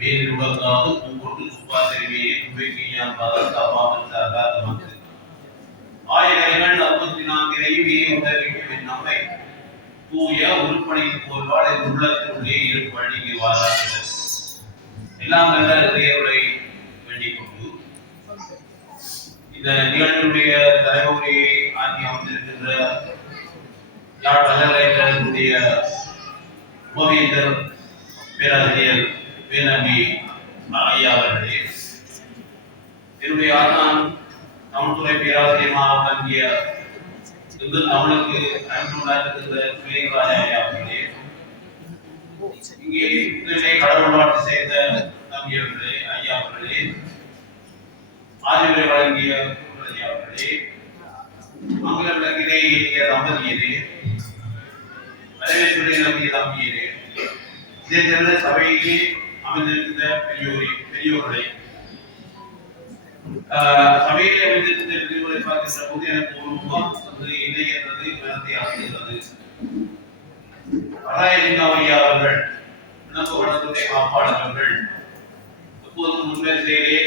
வேலுலகாது பூங்கொண்டு துப்பாத்திரிமையை துவைக்கையான் பாதல் தப்பாமல் தகாதமது ஆயிரங்கள் 64 உதவிக்கும் நம்மை தூய உருப்பணிக்கு போல்வாள் என் உள்ளத்தினுள்ளே இருப்பணிக்கு வாரார்கள் எல்லாம் நல்ல இறையருளை வேண்டிக் கொண்டு இந்த நிகழ்ச்சியுடைய தலைமுறையை ஆக்கி அமர்ந்திருக்கின்ற யாழ் பல்கலைக்கழகத்தினுடைய உபவேந்தர் பேராசிரியர் வேலம்பி ஐயா அவர்களே, என்னுடைய ஆசான் தமிழ்துறை பேராசிரியமாக தங்கிய தமிழுக்கு அன்புள்ளாயிருக்கின்ற பிள்ளைகளாய ஐயா அவர்களே, இங்கே கடவுள்நாட்டு சேர்ந்த தம்பியவர்களே, ஐயா அவர்களே, ஆய்வுரை வழங்கிய ஐயா அவர்களே, மங்கள விளக்கிலே ஏற்றிய தம்பதியரே, வரவேற்புரை நம்பிய தம்பியரே, இதை சேர்ந்த சபையிலே அமைந்திருக்கின்ற பெரியோர்களை சபையிலே அமைந்திருக்கின்ற பெரியோர்களை பார்க்கின்ற போது எனக்கு ஒரு முகம் இல்லை என்றது மனத்தை அமைகிறது. பராயலிங்காவையா அவர்கள் உணவு வளத்துறை காப்பாளர்கள் எப்போதும் முன்வரிசையிலே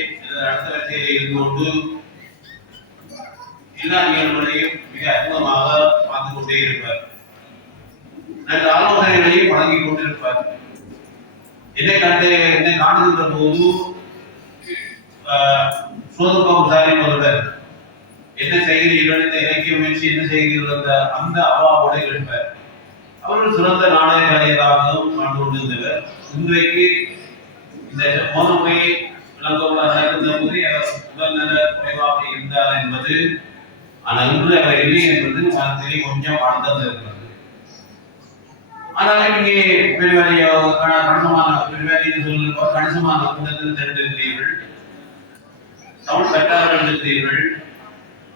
அடுத்த வரிசையிலே இருந்து கொண்டு எல்லா நிகழ்வுகளையும் மிக அற்புதமாக பார்த்து கொண்டே இருப்பார். நல்ல ஆலோசனைகளையும் வழங்கிக் கொண்டிருப்பார். என்னை காணுகின்ற போது சோதனை என்ன செய்கிறீர்கள், இந்த இலக்கிய முயற்சி என்ன செய்கிறீர்கள் அந்த அவாவோடு இருப்பார். அவர்கள் சிறந்த நாணய கலைஞராகவும் கண்டு கொண்டிருந்தவர். இன்றைக்கு இந்த மோதமுறை விளங்குவதாக உடல்நல குறைவாக இருந்தார் என்பது, ஆனால் இன்று அவர் இல்லை என்பது மனத்திலே கொஞ்சம் ஆழ்ந்தது இருக்கிறது. ஆனால் இங்கே கணிசமான கூட்டத்தில் தெரிந்திருக்கிறீர்கள், தமிழ் கற்றார்கள் இருக்கிறீர்கள்,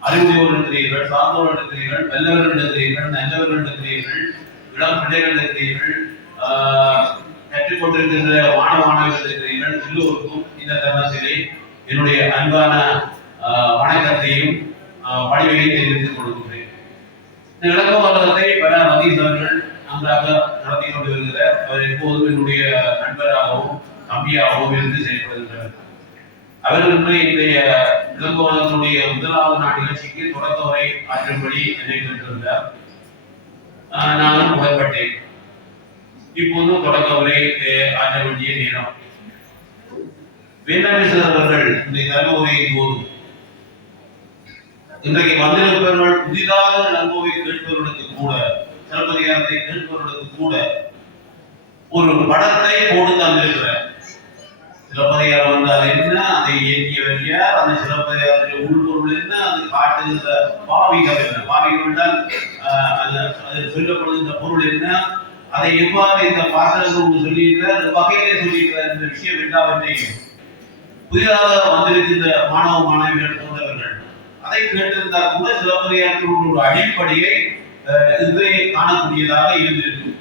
அறிவுடையோர் இருக்கிறீர்கள், சார்ந்தோர் இருக்கிறீர்கள், வல்லவர்கள் இருக்கிறீர்கள், நல்லவர்கள் இருக்கிறீர்கள், இளம் பிள்ளைகள் இருக்கிறீர்கள், கற்றுக்கொண்டிருக்கின்ற மாணவர்கள் இருக்கிறீர்கள். எல்லோருக்கும் இந்த தருணத்திலே என்னுடைய அன்பான வணக்கத்தையும் பணிவையும் தெரிவித்துக் கொடுக்கிறேன். இந்த விளக்கவாதத்தை பல மதீசர்கள் நன்றாக நடத்தி கொண்டு வருகிறார். அவர் எப்போதும் என்னுடைய நண்பராகவும் தம்பியாகவும் இருந்து செயல்படுகின்றனர். அவர்கள் இன்றைய விளக்கவாதத்தினுடைய முதலாவது நாள் நிகழ்ச்சிக்கு தொடக்க உரை ஆற்றும்படி என்னை கேட்டிருந்தார். நானும் உடன்பட்டேன். இப்போது தொடக்க உரை ஆற்ற வேண்டிய நேரம். வேண்டாமேஸ்வரர் அவர்கள் இந்த தர்ம உரையின் போது இன்றைக்கு வந்திருப்பவர்கள் புதிதாக நன்கோவை கேட்பவர்களுக்கு கூட, சிலப்பதிகாரத்தை கேட்பவர்களுக்கு கூட ஒரு படத்தை போட்டு தந்திருக்கிறார். சிலப்பதிகாரம் வந்தால் என்ன, அதை இயக்கியவர் யார், அந்த சிலப்பதிகாரத்திலே உள்பொருள் என்ன, அது காட்டுகின்ற பாவிகம் என்ன, பாவிகம் என்றால் அது சொல்லப்படுகின்ற பொருள் என்ன, அதை எவ்வாறு இந்த பாசகர்கள் சொல்லியிருக்கிறார், வகையிலே சொல்லியிருக்கிறார் என்ற விஷயம் எல்லாவற்றையும் புதிதாக வந்திருக்கின்ற மாணவ மாணவிகள் போன்றவர்கள் அதை கேட்டிருந்தால் கூட சிலப்பதிகாரத்தினுடைய ஒரு அடிப்படையை இன்றே காணக்கூடியதாக இருந்திருக்கும்.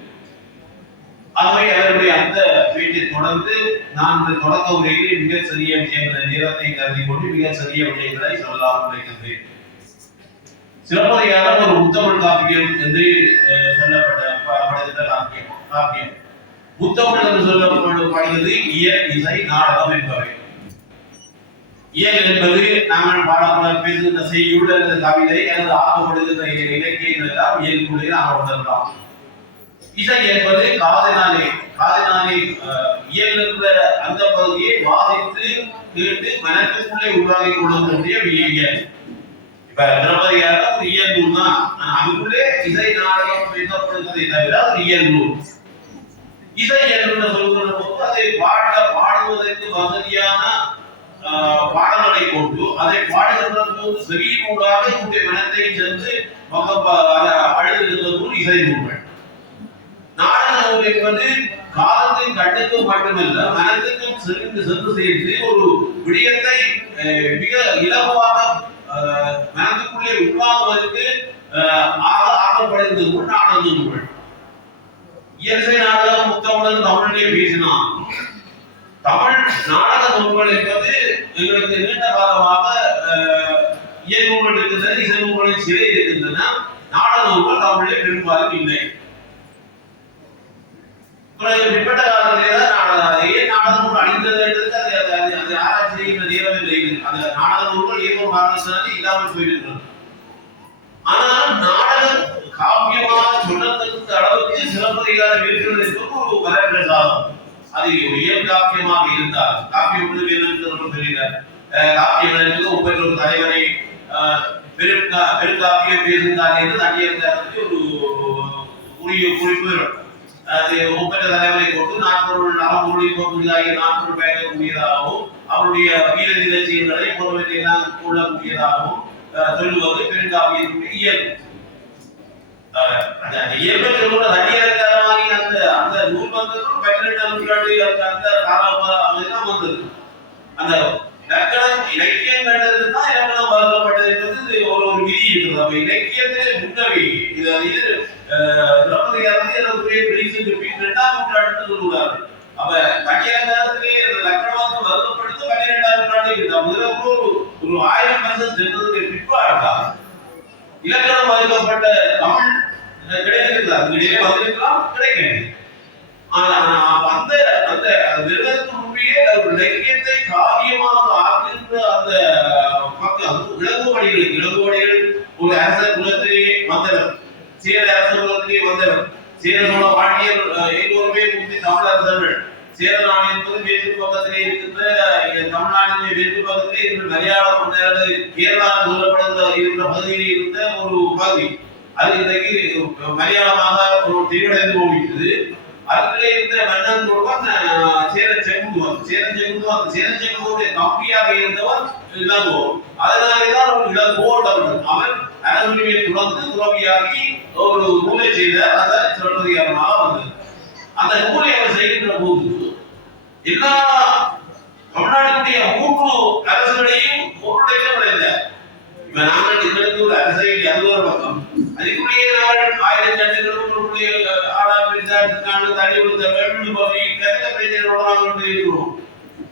ஆகவே அவருடைய அந்த வீட்டை தொடர்ந்து நான் இந்த தொடக்க உரையில் மிக சிறிய விஷயங்களை நேரத்தை கருதி கொண்டு மிக சிறிய விஷயங்களை சொல்லலாம் நினைக்கின்றேன். சிலப்பதிகாரம் ஒரு முத்தமிழ் காப்பியம் என்று சொல்லப்பட்ட காப்பியம். முத்தமிழ் என்று சொல்லப்படுவது இயல், இசை, நாடகம் என்பவை. இயல் என்பது நாங்கள் பாடப்பட பேசுகின்ற செய்யுள் அல்லது கவிதை அல்லது ஆகப்படுகின்ற இலக்கியங்கள் எல்லாம் இயல்புடைய நாங்கள் உணரலாம். இசை என்பது காதினாலே இயல் என்ற அந்த பகுதியை வாசித்து கேட்டு மனத்துக்குள்ளே உருவாகி கொள்ளக்கூடிய இயல். இப்ப திரௌபதியார் ஒரு இயல் நூல் தான், அதுக்குள்ளே இசை நாடகம் பேசப்படுகிறதை தவிர ஒரு இயல் நூல். இசை என்று சொல்கிற போது அதை பாடுவதற்கு வசதியான பாடல்களை கொண்டு அதை பாடுகின்ற போது செவியினூடாக இவருடைய மனத்தை சென்று அழுதுகின்ற நூல் இசை நூல்கள். நாடக நூல் என்பது காலத்தின் கண்ணுக்கும் மட்டுமல்ல மனத்துக்கும் சென்று சேர்த்து ஒரு விடயத்தை மிக இலகுவாக மனத்துக்குள்ளே உருவாகுவதற்கு ஆகப்படுகின்ற நூல் நாடக நூல்கள். இயற்கை நாடகம் முத்தமிழன் தமிழிலே பேசினான். தமிழ் நாடக நூல்கள் என்பது எங்களுக்கு நீண்ட காலமாக இயல் நூல்கள் இருக்கின்றன, இசை நூல்களின் சிலை இருக்கின்றன. நாடக நூல்கள் தமிழிலே பெரும்பாலும் இல்லை. பிற்பட்ட காலத்திலே தான் நாடக நூல் அழிந்த ஆனால் நாடகம் காவியமாக சொல்லத்தக்க அளவுக்கு சிலப்பதிகாரம் இருக்கிறது என்பது ஒரு வரலாற்று சாதம். அது ஒரு இயல் காப்பியமாக இருந்தால் காப்பியம் சொல்கிறார். காப்பியம் என்பது ஒவ்வொரு தலைவரை பெருங்காப்பியம் பேசுகிறார் என்று அடியர்களுக்கு ஒரு உரிய குறிப்பு. அது ஒவ்வொரு தலைவரை கொண்டு நாற்பொருள் நலமொழி போக்குவதாகிய நாற்பொருள் பயணக்கூடியதாகவும் அவருடைய வீர நிகழ்ச்சிகளை போன்றவற்றையெல்லாம் கொள்ளக்கூடியதாகவும் சொல்லுவது பெருங்காப்பியத்தினுடைய இயல்பு. இயல்பு சொல்வது அடியரங்காரமாகி அந்த நூல் வந்தது 12ஆம் நூற்றாண்டு அந்த காலம் வந்தது. அந்த இலக்கணம் இலக்கியம் கண்டது தான் இலக்கணம் வகுக்கப்பட்டது என்பது ஒரு விதி இருக்குது. அப்ப இலக்கியத்திலே முன்னவே இது சிலப்பதிகாரத்தை பிரித்து 2ஆம் நூற்றாண்டு சொல்லுவார்கள். அப்ப கட்டியலங்காரத்திலே லக்கணமாக வகுக்கப்படுத்து 12ஆம் நூற்றாண்டு இருக்குது. ஒரு 1000 வருஷம் சென்றதுக்கு பிற்பாடுதான் இலக்கணம் வகுக்கப்பட்ட தமிழ் கிடைக்கிறது. அது இடையே வந்திருக்கலாம், கிடைக்கிறது. ஆனா அந்த அந்த வருவதற்கு முன்பே ஒரு இலக்கியத்தை காவியமாக ஆக்கின்ற அந்த பக்கம் இளங்கோவடிகள் ஒரு அரச குலத்திலே வந்தவர், சேர அரச குலத்திலே வந்தவர். சேர சோழ பாண்டியர் எல்லோருமே தமிழ் அரசர்கள். சேர நாடு என்பது மேற்கு பக்கத்திலே இருக்கின்ற தமிழ்நாட்டிலே மேற்கு பக்கத்திலே இருந்த மலையாளம் கேரளா சொல்லப்படுகிற இருந்த பகுதியில் இருந்த ஒரு பகுதி. அது இன்றைக்கு மலையாளமாக ஒரு தீவிரத்து போகிறது. அதிலே இருந்த மன்னன் ஒருவன் சேரன் செங்குட்டுவனுடைய தம்பியாக இருந்தவன் இளங்கோ. அதனாலேதான் ஒரு இளங்கோட்டவன் அவன் அரசுரிமையை துறந்து துறவியாகி ஒரு நூலை செய்த அந்த சிலப்பதிகாரமாக வந்தது. அந்த நூலை அவர் செய்கின்ற போது எல்லா தமிழ்நாட்டினுடைய 3 அரசுகளையும் ஒன்றுடைந்தார். இப்ப நாங்கள் எங்களுக்கு ஒரு அரசியல் அது ஒரு பக்கம், அதுக்குள்ளேயே நாங்கள் 1000 ஜனங்களுடைய தனி கொடுத்த வேண்டு பகுதி கருத்த பிரச்சனையோட நாங்கள் இருக்கிறோம்.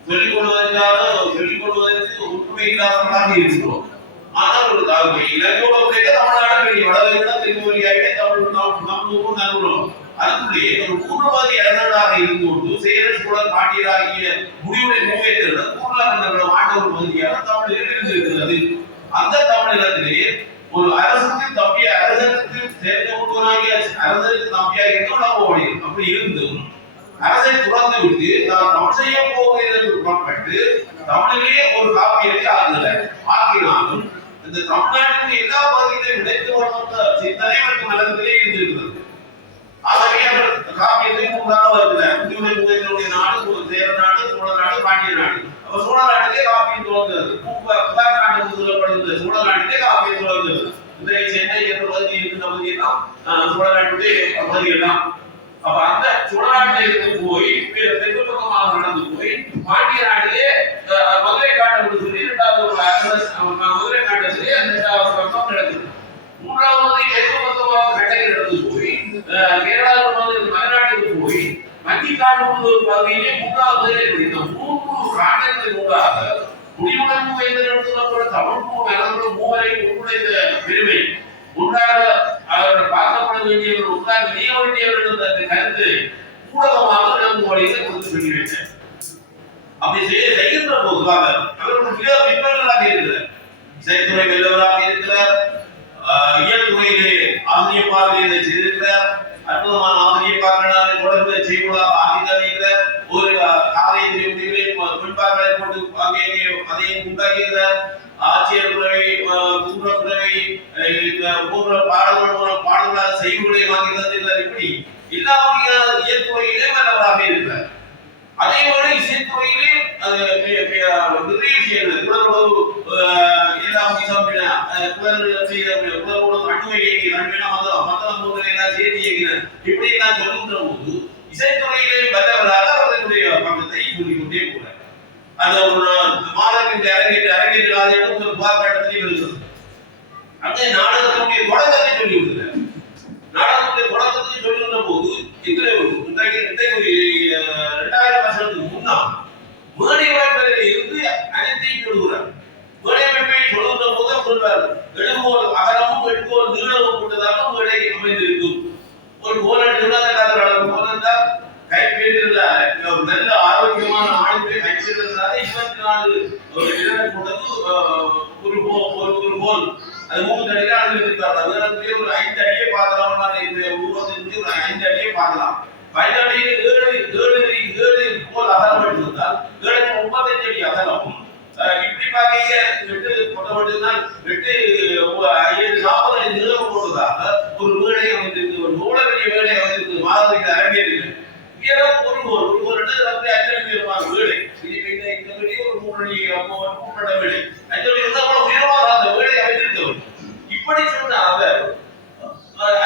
சொல்லிக் கொள்வதற்கு ஒற்றுமை இல்லாதவர்களாக இருக்கிறோம். ஆனால் ஒரு இலங்கையோட தமிழ்நாடு வடவேற்கா தென்கொரியாவிலே தமிழ் நல்குறோம். அதுக்குள்ளேயே ஒரு பூர்வவாதி அரசர்களாக இருந்து கொண்டு சேர சோழர் பாண்டியராகிய முடிவுரை மூவேற்ற பூர்வ ஆண்டவர் பகுதியாக தமிழர்கள் இருந்திருக்கிறது. அந்த தமிழகத்திலேயே ஒரு அரசுக்கு தம்பிய அரசனுக்கு சேர்ந்த ஒருவனாகிய அரசனுக்கு தம்பியாக இருந்தவன் அப்படி இருந்தும் அரசை துறந்து விட்டு நான் தமிழ் செய்ய போகிறேன் புறப்பட்டு தமிழிலேயே ஒரு காப்பியத்தை ஆக்கினாலும் இந்த தமிழ்நாட்டின் எல்லா பகுதியிலும் விளைத்து வளர்ந்த சிந்தனை மற்றும் மனதிலே இருந்திருக்கிறது. ஆகவே அவர் காப்பியத்தை 3ஆக வருகிறார். நாடு சேர நாடு, சோழ நாடு, பாண்டிய நாடு. அவர் சோழ நாட்டிலே காப்பியம் துவங்குகிறது. நாடு சொல்லப்படுகிறது. சோழ நாட்டிலே காப்பியம் துவங்குகிறது. இன்றைய சென்னை என்ற பகுதி இருந்த பகுதியெல்லாம் சோழ நாட்டுடைய பகுதியெல்லாம். அப்ப அந்த சோழ நாட்டிலிருந்து போய் தெற்கு பக்கமாக நடந்து போய் பாண்டிய நாட்டிலே மதுரை காட்டு சொல்லி 2வது ஒரு மதுரை காட்டிலே 2வது பக்கம் நடக்குது. 3வது தெற்கு பக்கமாக கடையில் நடந்து போய் கேரளாவில் மலைநாட்டுக்கு போய் மஞ்சிக்காடு ஒரு பகுதியிலே 3வது படித்தோம். 3 ராஜ்யங்களின் ஊடாக முடிவுடன் சொல்லப்பட்ட தமிழ் மூவரை உன்னுடைய பெருமை உண்டாக அவர்கள் பார்க்கப்பட வேண்டியவர்கள் உண்டாக வெளிய வேண்டியவர்கள் என்ற கருத்து ஊடகமாக இளங்கோவடிகளை கொடுத்து சொல்லிவிட்டேன். அப்படி செய்கின்ற போது அவர்கள் மிக பின்பற்றலாக இருக்கிறார். இசைத்துறை வெல்லவராக இருக்கிறார். இயல் துறையிலே ஆசிரியப்பாக செய்திருக்கிறார். அற்புதமான ஆசிரியப்பாக தொடர்ந்து செய்வதாக ஆகியிருக்கிறார். ஒரு ஆலயத்திலே பின்பாக்களை போட்டு அதையும் உண்டாக்குகிறார். ஆட்சியர் குறவை பூர்வ பாடல்களாக செய்திகளை வாங்கி தந்திருக்கிறார். இப்படி எல்லா வகையான இயற்துறையிலே வல்லவராக இருக்கிறார். அதே போல இசைத்துறையிலே நிறைய விஷயங்கள் எல்லாம் இப்படி எல்லாம் சொல்லுகின்ற போது இசைத்துறையிலே வல்லவராக அவர்களுடைய பக்கத்தை சொல்லிக் கொண்டே போறார். அந்த ஒரு மாதத்தின் அரங்கேற்று ஒரு பாராட்டத்திலே வருகிறது. அங்கே நாடகத்தினுடைய தொடக்கத்தை சொல்லி விடுகிறார். நாடகத்தினுடைய தொடக்கத்தை சொல்லுகின்ற போது இன்றைக்கு 2000 வருஷத்துக்கு முன்னால் மேடை வாய்ப்பில் இருந்து அனைத்தையும் சொல்லுகிறார். மேடை வாய்ப்பை சொல்லுகின்ற போது சொல்வார், எழுகோல் அகலமும் எழுகோல் நீளமும் கொண்டதாக மேடை அமைந்திருக்கும். ஒரு கோலட்டு போனால் கைப்பேற்றிருந்தார். நல்ல ஆரோக்கியமான ஆளுமை கைப்பேற்றிருந்தார். 24 ஒரு இடம் கொண்டது ஒரு கோல். அது 3 அடியில அளந்து வச்சிருக்காங்க. உயரத்திலே ஒரு 5 அடியே பார்க்கலாம். இந்த உருவத்திற்கு ஒரு 5 அடியே பார்க்கலாம். 5 அடியில் 7 போல் அகலம் எடுத்திருந்தால் 35 அடி அகலம். இப்படி பாத்தீங்க வெட்டு கொட்டப்பட்டதுனால் வெட்டு 40 அடி நீளம் போட்டதாக ஒரு வீடை அமைந்திருக்கு. ஒரு நூல பெரிய வீடை அமைந்திருக்கு. மாதவரிகள் அரபியர்கள் ஒரு இடத்துல 5 அடி இருப்பாங்க வீடு. இந்த வீடு ஒரு 3 அடி 3 அடி வீடு 5 அடி இருந்தா கூட உயரமாக அந்த வீடை அமைந்திருக்கவர். இப்படி சொன்ன அவர்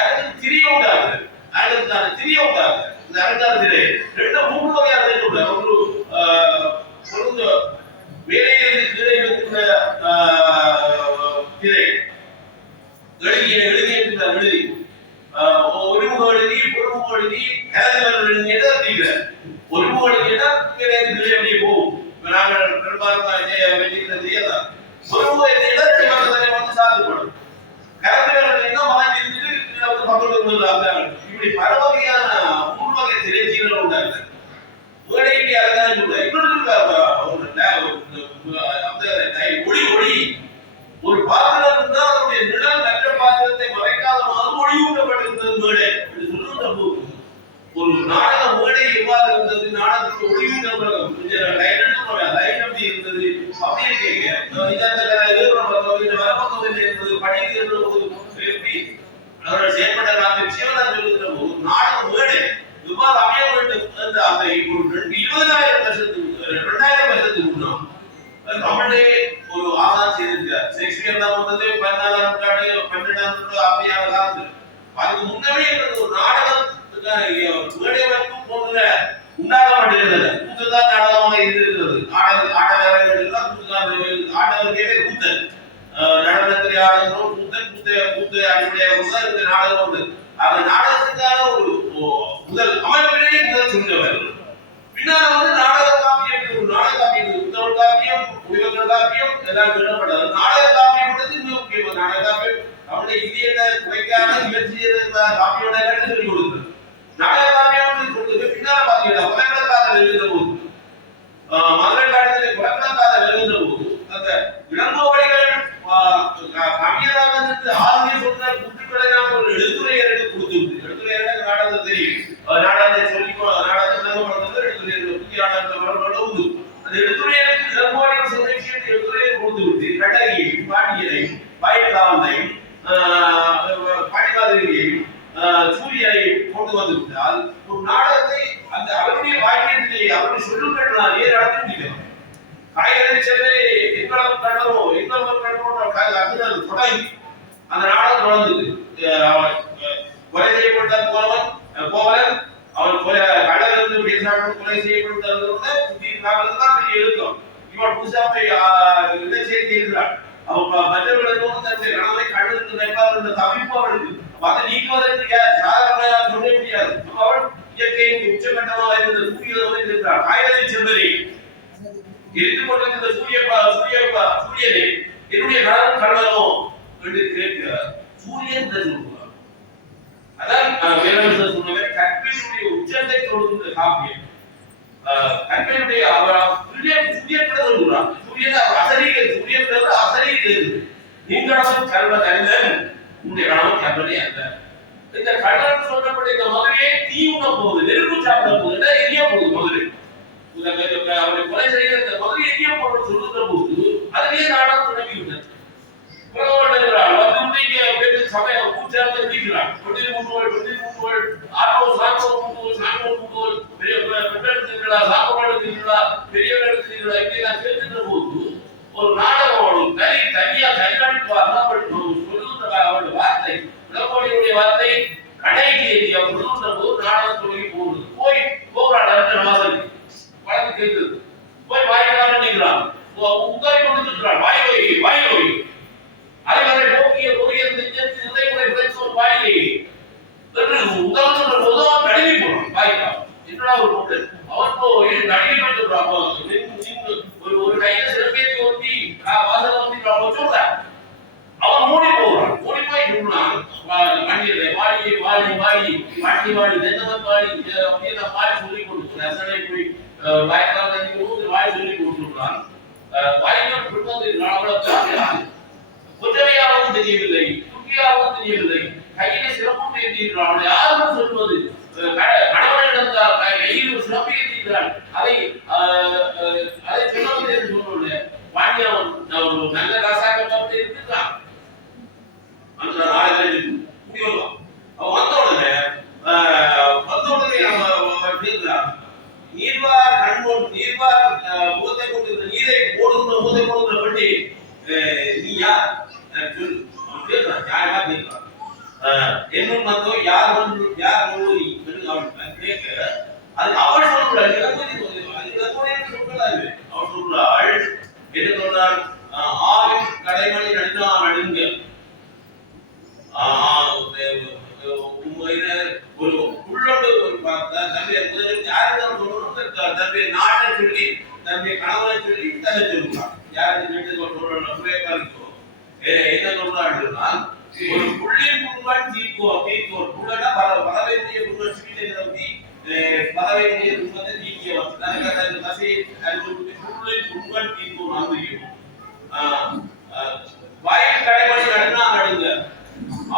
அதுக்கு திரிய உண்டாது. அதுக்கு திரிய உண்டாது. இந்த அலங்கார திரை 3 வகையான திரை உண்டு. ஒரு வேலையிலிருந்து கீழே இருக்கிற திரை எழுதியிருக்கிற எழுதி ஒருமுக எழுதி பொருமுக எழுதி ஒருமுக எழுதினா கீழே அப்படியே போகும். நாங்கள் பெரும்பாலும் வச்சுக்கிறதான் ஒருமுக எழுதினா வந்து சாத்தியப்படும். கலந்து மகன் இருந்துட்டு பக்கத்தில் இப்படி பல வகையான 3 வகை திரைச்சீர்கள் உண்டாங்க. வீடைக்கு அலங்காரம் கூட ஒளி ஒரு பாத்திரம் இருந்தால் அதனுடைய நிழல் மற்ற பாத்திரத்தை மறைக்காத மாதிரி ஒளியூட்டப்பட்டிருந்தது வீடு என்று சொல்லுகின்ற போது ஒரு நாடக வீடை எவ்வாறு இருந்தது, நாடகத்துக்கு ஒளியூட்டம் லைட் அப்படி இருந்தது. அப்படி இருந்தது பணிக்கு எப்படி அவர்கள் செயல்பட்ட விஷயம் சொல்லுகின்ற போது நாடக வீடு இவ்வாறு அமைய வேண்டும் என்று அந்த 20,000 வருஷத்துக்கு முன்னால் தமிழே ஒரு ஆசான் செய்திருக்கிறார். ஷேக்ஸ்பியர் தான் வந்தது 14ஆம் நூற்றாண்டு 12ஆம் நூற்றாண்டு அப்படியான காலத்தில். அதுக்கு முன்னமே ஒரு நாடகத்துக்கான மேடை வைப்பு போன்ற உண்டாக்கப்பட்டிருந்தது. கூத்துதான் நாடகமாக இருந்திருக்கிறது. ஆடவர்கள் எல்லாம் ஆடவர்களே கூத்தல் நடனத்திலே ஆடுகிறோம். கூத்து அடிப்படையாக தான் இந்த நாடகம் வந்தது. அந்த நாடகத்துக்கான ஒரு முதல் அமைப்பிலேயே முதல் சொன்னவர். பின்னால் வந்து நாடக காப்பியம் உத்தரவு காப்பியம் உரிமக்கள் காப்பியம் எல்லாம் எழுதப்பட்டது. நாடக காப்பியம் மிக முக்கியம். நாடக காப்பியம் நம்முடைய இந்தியத்தை குறைக்காம முயற்சி காப்பியோட சொல்லிக் கொடுக்கிறது. நாடக காப்பியம் கொடுத்தது பின்னால் பாத்தீங்கன்னா குலக்கணக்காரர் எழுதுகிற போது மதுரை காலத்திலே குலக்கணக்காரர் எழுதுகிற போது அந்த இளங்கோவடிகள் கவியராக இருந்து ஆசிரியர் சொன்ன குட்டிகளை நாம் ஒரு எழுத்துரையருக்கு கொடுத்து எழுத்துரையருக்கு நாடகத்தை தெரியும். நாடகத்தை சொல்லி அந்த எழுத்துரையருக்கு இளங்கோவடிகள் சொன்ன விஷயத்தை எழுத்துரையர் கொடுத்து விட்டு கடலையையும் பாண்டியனையும் வாய்க்காவலையும் பாடிமாதிரியையும் சூரியனையும் கொண்டு வந்து விட்டால் ஒரு நாடகத்தை அந்த அவருடைய வாக்கியத்திலேயே அவருடைய சொல்லுங்களாலேயே நடத்தி முடியும். காய்கறி செல்லை எங்களம் கண்டனோ அது தொடங்கி அந்த நாடகம் தொடர்ந்தது. கொலை செய்யப்பட்ட கோவலன் அவன் கடலிருந்து கொலை செய்யப்பட்டதான் பெரிய எழுத்தம். இவன் புதுசா இதை செய்தி இருக்கிறான். அவன் மற்றவர்களும் தன்னுடைய கணவரை கடலிருந்து வைப்பார் தவிப்பு அவளுக்கு அதை நீக்குவதற்கு சாதாரண சொல்ல முடியாது. அவள் இயற்கையின் உச்சகட்டமாக இருந்த சூரியனை இருக்கிறான். காய்கறி செல்வதை எரித்துக்கொண்டிருந்த சூரியனை என்னுடைய கணவன் கணவனோ என்று கேட்கிறார். சூரியன் சொல்லுவார். அதான் வேளாண் சொன்னவை கற்பினுடைய உச்சத்தை தொடுகின்ற காப்பியம். கற்பினுடைய சூரியன் சொல்றான். சூரியன் அவர் அசரீக சூரியன் அசரீக நீங்களவன் கல்வன் அறிந்தன் உன்னுடைய கணவன் கல்வனே அல்ல. இந்த கல்வன் சொல்லப்பட்ட இந்த மதுரையை தீ உண்ண போகுது, நெருப்பு சாப்பிட போகுது, எரிய போகுது மதுரை. அவரை கொலை செய்த இந்த மதுரை எரிய போகுது சொல்லுகிற போது அதிலேயே நாடகம் தொடங்கிவிட்டது. சமயம் கூச்சாக இருக்கிறார். 23 பெரியவர்கள் போது ஒரு நாடகம் தனியா கண்காணிப்பு அவருடைய வார்த்தை இளங்கோவடிகளுடைய வார்த்தை கடைக்கு அவர் சொல்லுகிற போது நாடகம் தொடங்கி போகுது. போகிறாள் அடுத்த வாசல் வழக்கு கேட்குது. போய் வாய்க்காக நிற்கிறான். உட்காரி கொண்டிருக்கிறான். வாய் அதை போக்கிய பொறியியல் வாயிலே உதாரண போது நடுங்கி போறான். வாய்க்கா என்னடா ஒரு பொருள் அவன் போய் நடுங்கி ஒரு கையில சிறப்பேற்றி ஒட்டி வாசல வந்து சொல்ற அவன் மூடி போறான். மூடி போய் சொன்னான் வாடி நெந்தவன் வாடி அப்படின்னு வாய் சொல்லி கொடுத்துருக்கான். அசனை போய் வாய்க்கால் வாய் சொல்லி கொடுத்துருக்கான். வாய்க்கால் ஒற்றவையாகவும் தெரியவில்லை, துக்கியாகவும் தெரியவில்லை, கையில சிறப்பும் ஏற்றிருக்கிறான். யாரும் சொல்வது கணவன் இருந்தால் கையில் ஒரு சிறப்பு ஏற்றிருக்கிறான், அதை அதை சொல்லுவது என்று சொல்லவில்லை. பாண்டியன் ஒரு நல்ல ராசாக்கள் இருந்துட்டான். அந்த நாளில் கூடி வருவான். அவன் வந்த உடனே நீர்வார் கண்போன் நீர்வார் முகத்தை கொண்டு நீரை போடுகிற முகத்தை போடுகிற பற்றி நீ யார் சொல்லு. அவன் கேட்கிறான், யாரா கேட்கிறான். என்னும் வந்தோ யார் ஒருவரி அவன் கேட்க அது அவள் சொல்றாள். சொல்றாள் அவள் சொல்றாள் என்ன சொல்றாள்? ஆவின் கடைமணி நடுங்கான் நடுங்க. ஒரு உள்ளோடு தன்னுடைய யாரும் சொல்லணும், தன்னுடைய நாட்டை சொல்லி தன்னுடைய கணவனை சொல்லி தன்னை சொல்லுவான். யாருக்கு வீட்டுக்கு என்ன சொல்றான்? ஒரு புள்ளின் குடும்பம் தீர்க்கோர் புள்ளனா பறவையுடைய குடும்பம் சீட்டை பறவையுடைய குடும்பத்தை தீர்க்கவன் தனக்கு தசை புள்ளின் குடும்பம் தீர்க்கோர் நம்பியும் வாயில் கடைமணி நடுனா நடுங்க.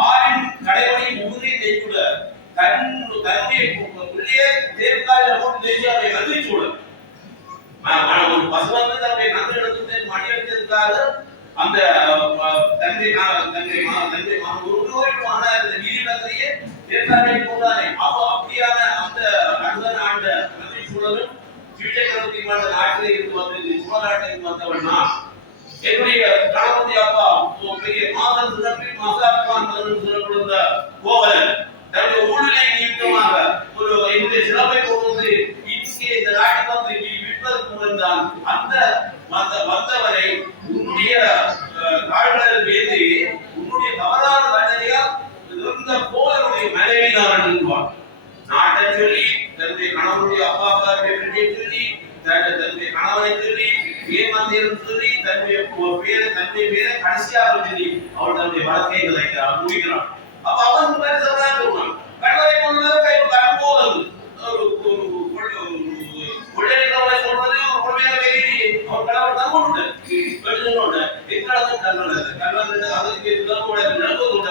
ஆவின் கடைமணி முகுதி நெய்குட தன்னுடைய உள்ளே தேர்கால போட்டு நெய்யாவை நன்றி சூழ ஒரு பசுவந்து தன்னுடைய நன்றி எடுத்து மணி எடுத்ததுக்காக அந்த தந்தை நீதிமன்றத்திலேயே தேர்தலை போட்டானே. அப்போ அப்படியான அந்த அண்ணன் ஆண்ட நன்றி சூழலும் கீழ்ச்சக்கரவர்த்தி நாட்டிலே இருந்து வந்தது சோழநாட்டில் வந்தவன் நான். என்னுடைய கணவனுடைய அப்பா பெரிய மாதம் சிறப்பில் மசாத்தான் சொல்லப்படுகிற கோவலன் தன்னுடைய ஊழலை நிமித்தமாக ஒரு என்னுடைய சிறப்பை கொண்டு இங்கே இந்த நாட்டுக்கு வந்து விற்பதற்கு முன்னால் அந்த வந்தவரை உன்னுடைய கால்களில் வேதி உன்னுடைய தவறான தண்டனையால் இருந்த கோவலனுடைய மனைவி நான் என்பான். நாட்டை சொல்லி தன்னுடைய கணவனுடைய அப்பா சொல்லி தன்னுடைய கணவனை சொல்லி ஏமாந்தேன் சொல்லி தன்னுடைய பேரை கடைசியாக சொல்லி அவள் தன்னுடைய வழக்கை முடிக்கிறான். அப்ப அவன் சொல்றான் கடலை கொண்டு கை போதல் கொள்ளைகளை சொல்றது ஒரு குழந்தைய வேலி அவன் கடவுள் தான் கொண்டு எங்களுக்கும் கல்வன் அதற்கு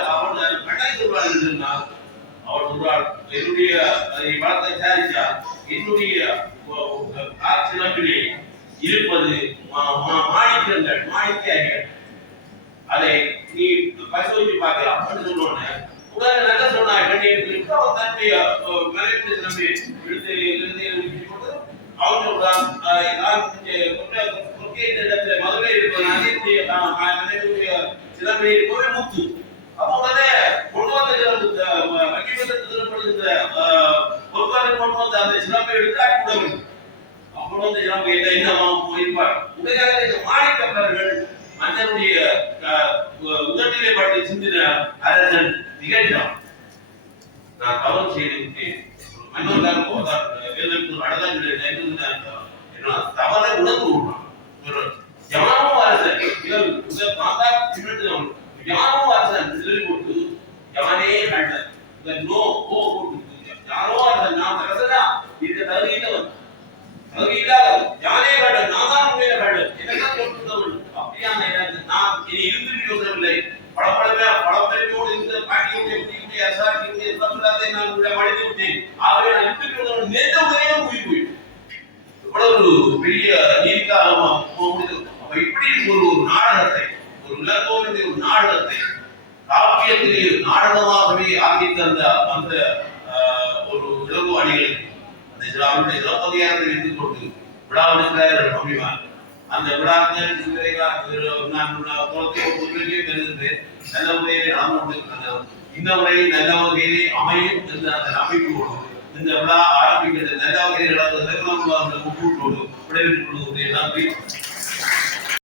அவன் கட்டாய் சொல்றான். அவள் சொல்றாள், என்னுடைய வளத்தை விசாரிச்சா என்னுடைய காட்சியிலே இருப்பது மாணிக்கங்கள் மாணிக்காய்கள், அதை நீ பரிசோதித்து பார்க்கலாம் அப்படின்னு சொன்னோன்னு உடனே நல்ல சொன்னாய். அவன் தன்னுடைய மனைவி நம்பி எடுத்து கொண்டு அவன் சொல்றான், நான் இடத்துல மதுரை இருப்பதனாலே மனைவியுடைய சிறப்பை இருப்பவே முத்து. அப்ப உடனே கொண்டு வந்த வங்கிபத்திரப்படுகிற பொறுப்பாளர் கொண்டு வந்த அந்த சிறப்பை எடுத்து ஆட்சி அப்போ வந்து நம்ம என்ன இருப்பார். உடனே இந்த மாணிக்கப்பர்கள் மன்னனுடைய உதட்டிலே பட்டு சிந்தின அரசன் திகழ்ந்தான். நான் தவறு செய்து விட்டேன், மன்னர்கள் போதார் தவறை உணர்ந்து விடுறான். யாரும் அரசன் யாரும் அரசன் சொல்லி போட்டு எவனே கண்டன் நோ ஓ போட்டு யாரோ அரசன் நான் அரசனா இந்த தகுதியில அது இல்லாத யாரே கண்டன் நான் தான் உண்மையில கண்டன் என்னதான் சொல்லுங்கள். அப்படியான நான் இனி இருந்து யோசனை படப்பெருமையோடு இந்த பாட்டியுடைய அசாட்டியுடைய எல்லாத்தை நான் உங்களை மடித்து விட்டேன். ஆகவே நான் இருந்து நேற்ற உடனே போய் இவ்வளவு பெரிய நீதிக்காக இப்படி ஒரு நாடகத்தை ஒரு இலக்கோனுடைய ஒரு நாடகத்தை காப்பியத்திலே நாடகமாகவே ஆக்கி தந்த அந்த ஒரு இலக்கு அணிகளுக்கு அந்த அவருடைய சிறப்பதிகாரத்தை வைத்துக் கொண்டு விழா எடுக்கிறார்கள் அபிமான். அந்த விழாக்கள் நல்ல முறையிலே நடந்து கொண்டிருக்கிறது. இந்த முறையில் நல்ல வகையிலே அமையும் என்ற அந்த நம்பிக்கையோடு இந்த விழா ஆரம்பிக்கிறது நல்ல வகையில் நடந்த விடைபெற்றுக் கொள்வதை நன்றி.